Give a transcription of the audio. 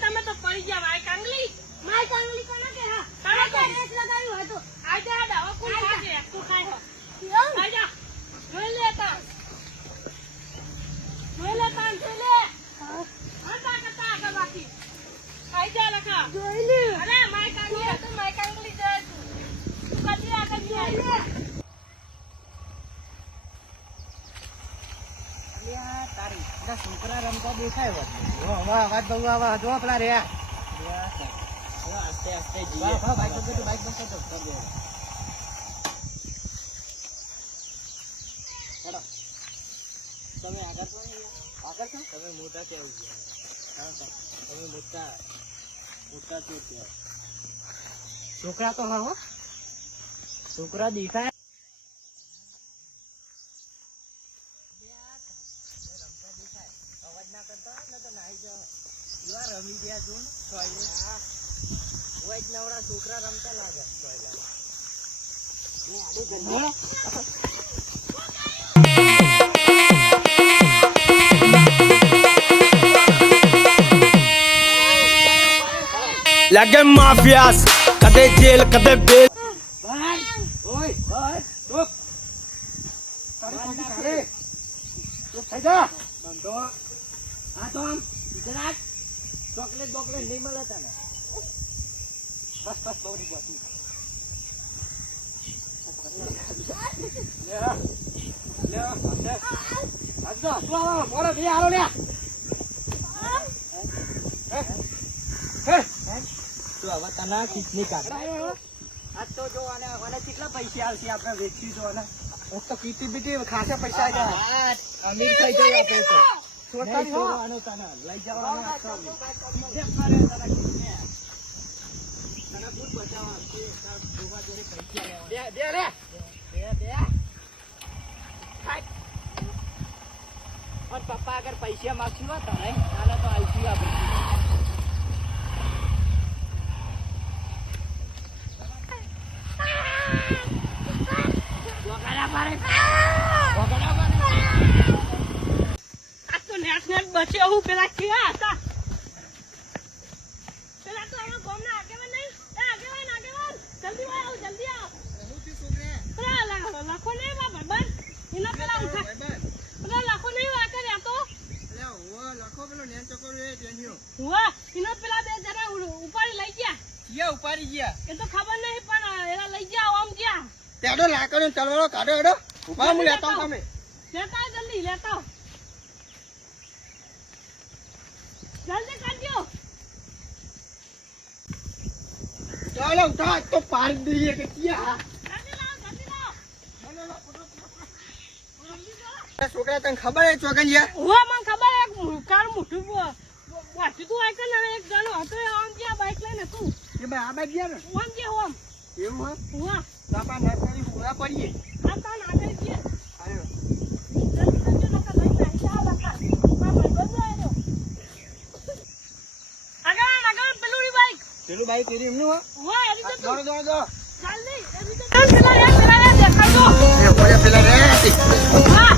તમે તો પડી ગયા માય કાંગલી કોને કે હા તારે તો રેસ લગાવ્યું હતું આજા દાવા કોણ ખાશે તું ખાય હો આજા જોઈ લે તા હા તા આગળ બાકી આજા લખા જોઈ લે અરે માય કાંગલી તો માય કાંગલી જાય તું કદી આગળ જોઈ લે અલ્યા તારી આ છોકરા રમતા દેખાય વાહ વાહ વાત બહુ આવા જો આપલા રે આસ્તે આસ્તે જીએ વાહ બાઈક બંધ તો બાઈક બંધ તો કર દે ચલો તમે આગળ છો તમે મોટા કેવું છે હા તમે મોટા છો કે છોકરા તો હા હો છોકરા દેખાય અવાજ ના કરતા હોય ને તો નાઈ જાવ એવા રમી ગયા તું સોયલે ઓય નવરા છોકરા રમતા લાગે સોયલા Like mafias, kade jail, kade bail. ઓય ચૂપ તારે ચૂપ થઈ જા બંધો આ તો આમ ગુજરાત ચોકલેટ બોકલેટ નહીં મળે તને બસ બહુ નહીં બોતું લે આજનો સ્વાવા મોરો ભી આલો લે તો હવે તને ખીચની કાઢ આજ તો જો આને કેટલા પૈસા આવશે આપણે વેચી તો આને તો કીટી બીટી ખાસા પૈસા આવ્યા અમીર થઈ જાય આપણે તો છોટાની હો આનો તને લઈ જવાનો તને ભૂલ બચાવવા છે તાર જોવા જોડે પૈસા લેવા બે और पप्पा अगर पैसे मांगती हुआ था नहीं ताला तो आईसी आप आज तो नेशनल बचे हूँ पेला क्या आता पेला तो हम घूमना आगे में नहीं जल्दी आओ पेला लाखों नहीं बाबा बन इना पेला उठा પેલા લાખો નહીં વાત કરે તો લે ઓ લાખો પેલો નેન ચક્કર એ તેન્યો હુઆ ઇનો પેલા બે જરા ઉપાડી લઈ ગયા ક્યાં ઉપાડી ગયા એ તો ખબર નહીં પણ એલા લઈ ગયા આમ ગયા તેડો લાકડો ચલવાળો કાઢો એડો ઉભા હું લેતા હું તમે લેતા જલ્દી લેતા જલ્દી કાઢ્યો ચાલો ઉઠા તો પાર દઈએ કે ક્યાં છોકરા તને ખબર હે ચોગલિયા ઓવા મને ખબર હે કાર મોટું વાટી તું આય કે એક જણો હતો આમ ગયા બાઈક લઈને તું કે ભાઈ આ બાઈક ગયા ને ઓમ ગયા ઓમ એવું હે ઓવા બાપા નર્સરી પૂરા પડીએ આ તા ના કરી દે આયો જલ્દી લોકો લઈ જાય બાપા બાપા બંધ આયો આગળ પેલું બાઈક એરી એમનું હો ઓવા એરી તો દોડો જલ્દી એરી તો પેલા દેખાડો એ બોલે પેલા રે હા